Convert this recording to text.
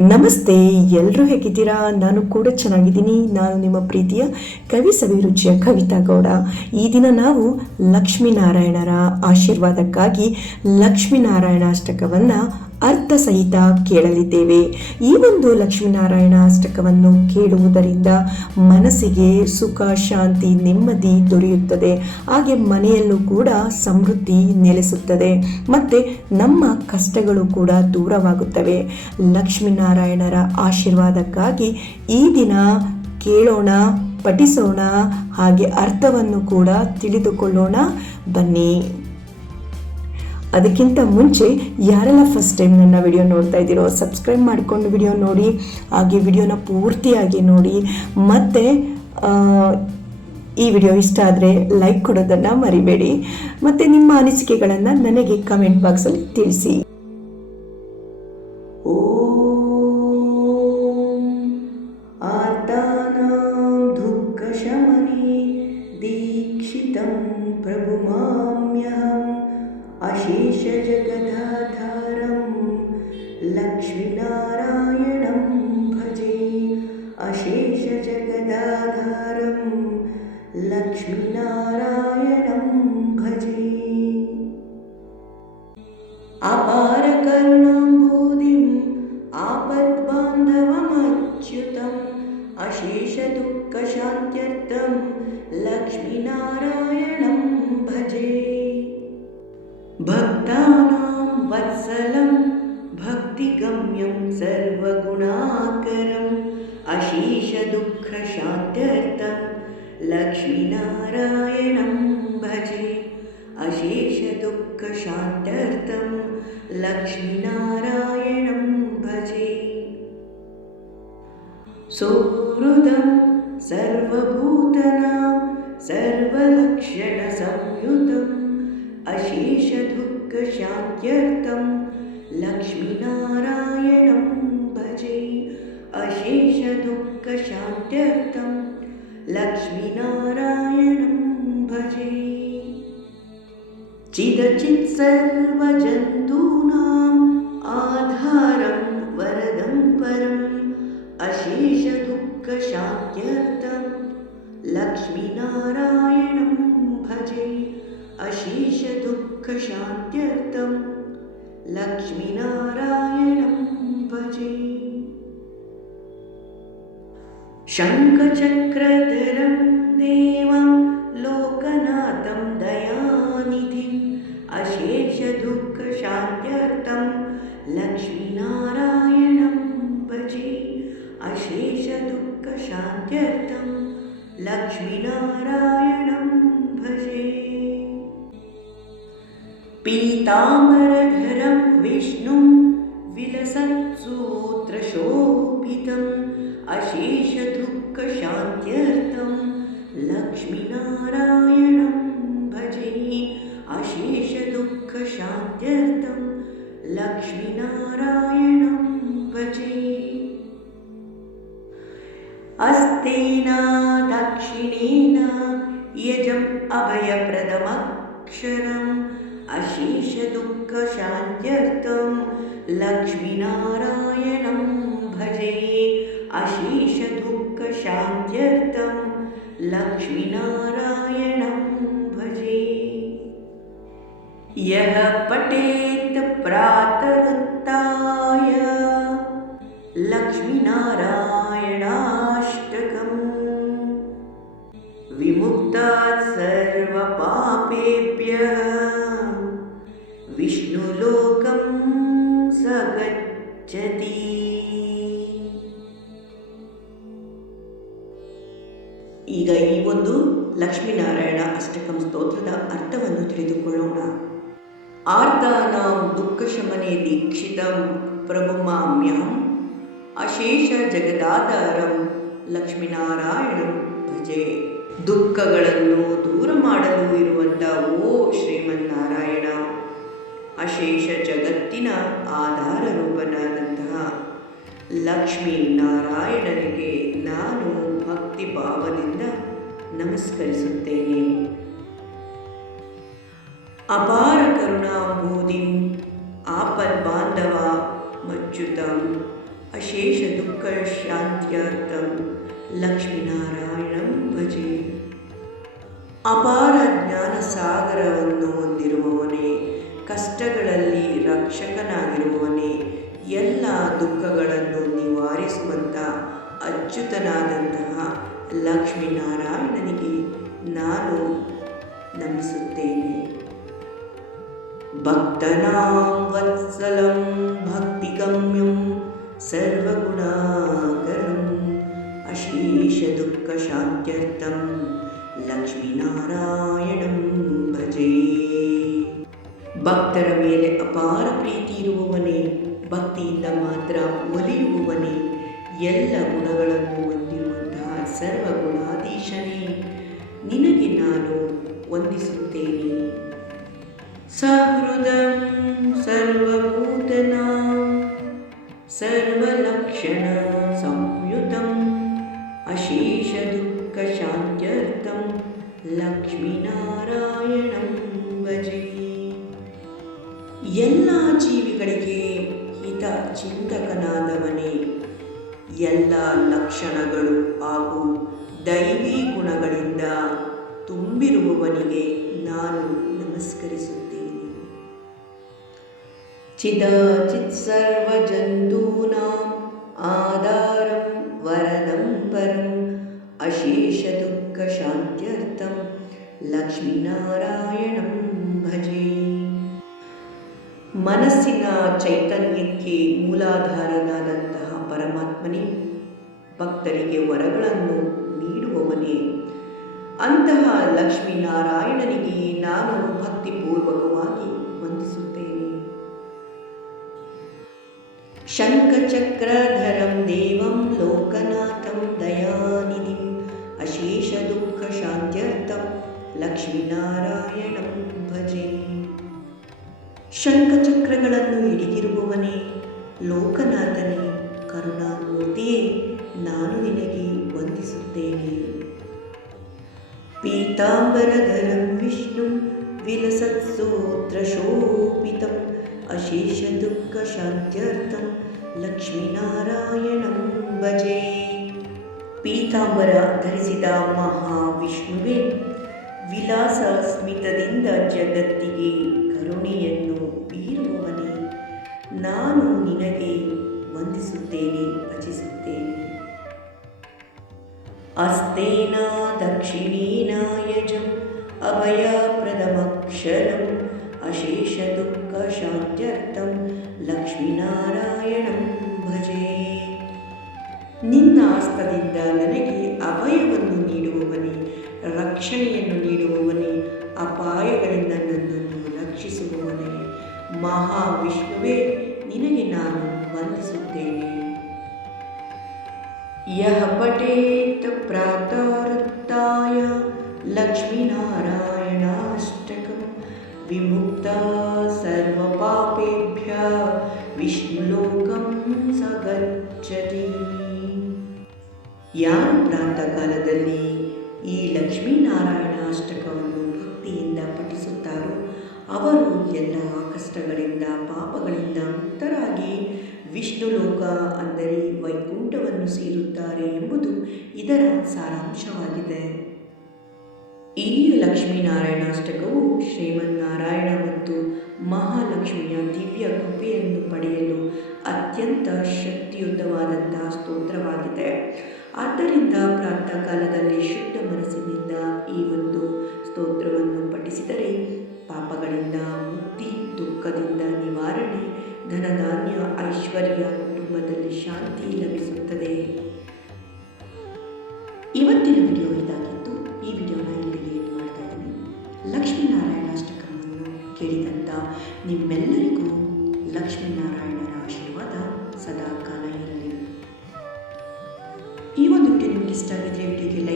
ನಮಸ್ತೆ, ಎಲ್ಲರೂ ಹೇಗಿದ್ದೀರಾ? ನಾನು ಕೂಡ ಚೆನ್ನಾಗಿದ್ದೀನಿ. ನಾನು ನಿಮ್ಮ ಪ್ರೀತಿಯ ಕವಿ ಸವಿರುಚಿಯ ಕವಿತಾ ಗೌಡ. ಈ ದಿನ ನಾವು ಲಕ್ಷ್ಮೀನಾರಾಯಣರ ಆಶೀರ್ವಾದಕ್ಕಾಗಿ ಲಕ್ಷ್ಮೀನಾರಾಯಣ ಅಷ್ಟಕವನ್ನು ಅರ್ಥ ಸಹಿತ ಕೇಳಲಿದ್ದೇವೆ. ಈ ಒಂದು ಲಕ್ಷ್ಮೀನಾರಾಯಣ ಅಷ್ಟಕವನ್ನು ಕೇಳುವುದರಿಂದ ಮನಸ್ಸಿಗೆ ಸುಖ, ಶಾಂತಿ, ನೆಮ್ಮದಿ ದೊರೆಯುತ್ತದೆ. ಹಾಗೆ ಮನೆಯಲ್ಲೂ ಕೂಡ ಸಮೃದ್ಧಿ ನೆಲೆಸುತ್ತದೆ ಮತ್ತು ನಮ್ಮ ಕಷ್ಟಗಳು ಕೂಡ ದೂರವಾಗುತ್ತವೆ. ಲಕ್ಷ್ಮೀನಾರಾಯಣರ ಆಶೀರ್ವಾದಕ್ಕಾಗಿ ಈ ದಿನ ಕೇಳೋಣ, ಪಠಿಸೋಣ, ಹಾಗೆ ಅರ್ಥವನ್ನು ಕೂಡ ತಿಳಿದುಕೊಳ್ಳೋಣ. ಬನ್ನಿ. ಅದಕ್ಕಿಂತ ಮುಂಚೆ ಯಾರೆಲ್ಲ ಫಸ್ಟ್ ಟೈಮ್ ನನ್ನ ವಿಡಿಯೋ ನೋಡ್ತಾ ಇದ್ದೀರೋ ಸಬ್ಸ್ಕ್ರೈಬ್ ಮಾಡಿಕೊಂಡು ವಿಡಿಯೋ ನೋಡಿ, ಹಾಗೆ ವಿಡಿಯೋನ ಪೂರ್ತಿಯಾಗಿ ನೋಡಿ. ಮತ್ತು ಈ ವಿಡಿಯೋ ಇಷ್ಟ ಆದರೆ ಲೈಕ್ ಕೊಡೋದನ್ನು ಮರಿಬೇಡಿ. ಮತ್ತು ನಿಮ್ಮ ಅನಿಸಿಕೆಗಳನ್ನು ನನಗೆ ಕಮೆಂಟ್ ಬಾಕ್ಸಲ್ಲಿ ತಿಳಿಸಿ. दीक्षितं प्रभुमाम्यहम् अशेषजगदाधारं लक्ष्मीनारायणं भजे। अशेषजगदाधारं लक्ष्मीनारायणं भजे। अपारकरुणाम्बोधिम् आपद्बान्धवमच्युतम् अशेषदुःखशान्त्यर्थं लक्ष्मीनारायणं भजे। भक्तानां वत्सलं भक्तिगम्यं सर्वगुणाकरम् अशेषदुःखशान्त्यर्थं लक्ष्मीनारायणं भजे। अशेषदुःखशान्त्यर्थं लक्ष्मीनारायणं भजे। सुहृदं सर्वभूतनां सर्वलक्षणसंयुतम् अशेषदुःखशान्त्यर्थं लक्ष्मीनारायणं भजे। अशेषदुःखशान्त्यर्थं लक्ष्मीनारायणं भजे। चिदचित् सर्वजन्तूनाम् आधारं वरदं परम् अशेषदुःखशान्त्यर्थं लक्ष्मीनारायणं भजे। अशेषदुःखशान्त्यर्थं लक्ष्मीनारायणं भजे। शङ्खचक्रधरं देवं लोकनाथं दयानिधिम् अशेषदुःखशान्त्यर्थं लक्ष्मीनारायणं भजे। अशेषदुःखशान्त्यर्थं लक्ष्मीनारायणं भजे। पीताम्बरधरं विष्णुं विलसत्सूत्रशोभितम् अशेषदुःखशान्त्यर्थं लक्ष्मीनारायणं भजे। अशेषदुःखशान्त्यर्थं लक्ष्मीनारायणं भजे। हस्तेन दक्षिणेन यजम् अभयप्रदमक्षरम् अशेषदुःखशान्त्यर्थं लक्ष्मीनारायणं भजे। अशेषदुःखशान्त्यर्थं लक्ष्मीनारायणं भजे। यः पठेत् प्रातरुत्थाय लक्ष्मीनारायणाष्टकम् विमुक्तात् सर्वपापेभ्यः विष्णुलोकं स गच्छति। ಈಗ ಈ ಒಂದು ಲಕ್ಷ್ಮೀನಾರಾಯಣ ಅಷ್ಟಕಂ ಸ್ತೋತ್ರದ ಅರ್ಥವನ್ನು ತಿಳಿದುಕೊಳ್ಳೋಣ. ಆರ್ತಾನಾಂ ದುಃಖಶಮನೆ ದೀಕ್ಷಿತಂ ಪ್ರಭುಮಾಮ್ಯಹಂ ಅಶೇಷ ಜಗದಾಧಾರಂ ಲಕ್ಷ್ಮೀನಾರಾಯಣಂ ಭಜೆ. ದುಃಖಗಳನ್ನು ದೂರ ಮಾಡಲು ಇರುವಂಥ ಓ ಶ್ರೀಮನ್ನಾರಾಯಣ, ಅಶೇಷ ಜಗತ್ತಿನ ಆಧಾರ ರೂಪನಾದಂತಹ ಲಕ್ಷ್ಮೀನಾರಾಯಣನಿಗೆ ನಾನು ಭಕ್ತಿ ಭಾವದಿಂದ ನಮಸ್ಕರಿಸುತ್ತೇನೆ. ಅಪಾರ ಕರುಣಾಂಬೂದಿಂ ಆಪದ್ಬಾಂಧವ ಮಚ್ಯುತಂ ಅಶೇಷ ದುಃಖ ಶಾಂತ್ಯರ್ಥಂ ಲಕ್ಷ್ಮೀನಾರಾಯಣಂ ಭಜೆ. ಅಪಾರ ಜ್ಞಾನ ಸಾಗರವನ್ನು ಹೊಂದಿರುವವನೇ, ಕಷ್ಟಗಳಲ್ಲಿ ರಕ್ಷಕನಾಗಿರುವವನೇ, ಎಲ್ಲ ದುಃಖಗಳನ್ನು ನಿವಾರಿಸುವಂಥ ಅಚ್ಯುತನಾದಂತಹ ಲಕ್ಷ್ಮೀನಾರಾಯಣನಿಗೆ ನಾನು ನಮಿಸುತ್ತೇನೆ. ಭಕ್ತನಾಂ ವತ್ಸಲಂ ಭಕ್ತಿಗಮ್ಯಂ ಸರ್ವಗುಣಾಕರಂ ಅಶೇಷ ದುಃಖ ಶಾಂತ್ಯರ್ಥಂ ಲಕ್ಷ್ಮೀನಾರಾಯಣಂ ಭಜೆ. ಭಕ್ತರ ಮೇಲೆ ಅಪಾರ ಪ್ರೀತಿ ಇರುವವನೇ, ಭಕ್ತಿಯಿಂದ ಮಾತ್ರ ಒಲಿಯುವವನೇ, ಎಲ್ಲ ಗುಣಗಳನ್ನು ಹೊಂದಿರುವಂತಹ ಸರ್ವಗುಣಾಧೀಶನೇ, ನಿನಗೆ ನಾನು ವಂದಿಸುತ್ತೇನೆ. ಸಹೃದಂ ಸರ್ವಭೂತನಾಂ ಸರ್ವಲಕ್ಷಣ ಸಂಯುತಂ ಅಶೇಷ ದುಃಖ ಶಾಂತ್ಯರ್ಥಂ ಲಕ್ಷ್ಮೀನಾರಾಯಣಂ ಭಜೆ. ಎಲ್ಲ ಜೀವಿಗಳಿಗೆ ಹಿತ ಚಿಂತಕನಾದವನೇ, ಎಲ್ಲ ಲಕ್ಷಣಗಳು ಹಾಗೂ ದೈವಿ ಗುಣಗಳಿಂದ ತುಂಬಿರುವವನಿಗೆ ನಾನು ನಮಸ್ಕರಿಸುತ್ತೇನೆ. ಚಿದಾಚಿತ್ ಸರ್ವಜಂತೂನಾಂ ಆಧಾರಂ ವರದಂ ಪರಂ ಅಶೇಷ ದುಃಖ ಶಾಂತ್ಯರ್ಥಂ ಲಕ್ಷ್ಮೀನಾರಾಯಣಂ ಭಜೆ. ಮನಸ್ಸಿನ ಚೈತನ್ಯಕ್ಕೆ ಮೂಲಾಧಾರನಾದಂತಹ ಪರಮಾತ್ಮನೇ, ಭಕ್ತರಿಗೆ ವರಗಳನ್ನು ನೀಡುವವನೇ, ಅಂತಹ ಲಕ್ಷ್ಮೀನಾರಾಯಣನಿಗೆ ನಾನು ಭಕ್ತಿಪೂರ್ವಕವಾಗಿ ವಂದಿಸುತ್ತೇನೆ. ಶಂಖಚಕ್ರಧರಂ ದೇವಂ ಲೋಕನಾಥಂ ದಯಾನಿಧಿಂ ಅಶೇಷ ದುಃಖ ಶಾಂತ್ಯರ್ಥಂ ಲಕ್ಷ್ಮೀನಾರಾಯಣಂ ಭಜೆ. ಶಂಖಚಕ್ರಗಳನ್ನು ಹಿಡಿದಿರುವವನೇ, ಲೋಕನಾಥನೇ, ಕರುಣಾಮೂರ್ತಿಯೇ, ನಾನು ನಿನಗೆ ವಂದಿಸುತ್ತೇನೆ. ಪೀತಾಂಬರಧರಂ ವಿಷ್ಣು ವಿಲಸತ್ಸೂತ್ರಶೋಭಿತಂ ಅಶೇಷ ದುಃಖ ಶಾಂತ್ಯರ್ಥಂ ಲಕ್ಷ್ಮೀನಾರಾಯಣಂ ಭಜೆ. ಪೀತಾಂಬರ ಧರಿಸಿದ ಮಹಾವಿಷ್ಣುವೇ, ವಿಲಾಸ ಸ್ಮಿತದಿಂದ ಜಗತ್ತಿಗೆ ಕರುಣೆಯನ್ನು ಬೀರುವವನೇ, ನಾನು ನಿನಗೆ ವಂದಿಸುತ್ತೇನೆ, ಭಜಿಸುತ್ತೇನೆ. ಹಸ್ತೇನ ದಕ್ಷಿಣೇನ ಯಜಂ ಅಭಯಪ್ರದಮಕ್ಷರಂ ಅಶೇಷ ದುಃಖ ಶಾಂತ್ಯರ್ಥಂ ಲಕ್ಷ್ಮೀನಾರಾಯಣಂ ಭಜೆ. ನಿನ್ನ ಹಸ್ತದಿಂದ ನನಗೆ ಅಭಯವನ್ನು ನೀಡುವವನೇ, ರಕ್ಷಣೆಯನ್ನು ನೀಡುವವನೇ, ಅಪಾಯಗಳಿಂದ ನನ್ನನ್ನು ರಕ್ಷಿಸುವವನೇ, ಮಹಾವಿಷ್ಣುವೇ, ನಿನಗೆ ನಾನು ವಂದಿಸುತ್ತೇನೆ. ಯಃ ಪಠೇತ್ ಪ್ರಾತರುತ್ಥಾಯ ಲಕ್ಷ್ಮೀನಾರಾಯಣಾಷ್ಟಕಂ ವಿಮುಕ್ತ ಸರ್ವಪಾಪೇಭ್ಯಃ ವಿಷ್ಣುಲೋಕಂ ಸ ಗಚ್ಚತಿ. ಯಾರು ಪ್ರಾತಃಕಾಲದಲ್ಲಿ ಈ ಲಕ್ಷ್ಮೀನಾರಾಯಣ ಅಷ್ಟಕವನ್ನು ಭಕ್ತಿಯಿಂದ ಪಠಿಸುತ್ತಾರೋ ಅವರು ಎಲ್ಲ ಕಷ್ಟಗಳಿಂದ ಪಾಪಗಳಿಂದ ಮುಕ್ತರಾಗಿ ವಿಷ್ಣು ಲೋಕ ಅಂದರೆ ವೈಕುಂಠವನ್ನು ಸೇರುತ್ತಾರೆ ಎಂಬುದು ಇದರ ಸಾರಾಂಶವಾಗಿದೆ. ಈ ಲಕ್ಷ್ಮೀನಾರಾಯಣಾಷ್ಟಕವು ಶ್ರೀಮನ್ನಾರಾಯಣ ಮತ್ತು ಮಹಾಲಕ್ಷ್ಮಿಯ ದಿವ್ಯ ಕೃಪೆಯನ್ನು ಪಡೆಯಲು ಅತ್ಯಂತ ಶಕ್ತಿಯುತವಾದಂತಹ ಸ್ತೋತ್ರವಾಗಿದೆ. ಆದ್ದರಿಂದ ಪ್ರಾತಃ ಕಾಲದಲ್ಲಿ ಶುದ್ಧ ಮನಸ್ಸಿನಿಂದ ಈ ಒಂದು ಸ್ತೋತ್ರವನ್ನು ಪಠಿಸಿದರೆ ಪಾಪಗಳಿಂದ ಮುಕ್ತಿ, ದುಃಖದಿಂದ ನಿವಾರಣೆ, ಧನಧಾನ್ಯ, ಐಶ್ವರ್ಯ, ಕುಟುಂಬದಲ್ಲಿ ಶಾಂತಿ ಲಭಿಸುತ್ತದೆ. ಇವತ್ತಿನ ವಿಡಿಯೋ ಇದಾಗಿತ್ತು. ಈ ವಿಡಿಯೋನ ಇಲ್ಲಿಗೆ ಏನು ಮಾಡ್ತಾ ಇದ್ದೀನಿ. ಲಕ್ಷ್ಮೀನಾರಾಯಣಾಷ್ಟಕವನ್ನು ಕೇಳಿದಂಥ ನಿಮ್ಮೆಲ್ಲರಿಗೂ ಲಕ್ಷ್ಮೀನಾರಾಯಣರ ಆಶೀರ್ವಾದ ಸದಾ ಕಾಲ ಇರಲಿ. ಈ ಒಂದು ವಿಡಿಯೋ ನಿಮಗೆ ಇಷ್ಟ ಆಗಿದ್ರೆ ವಿಡಿಯೋಗೆ ಲೈಕ್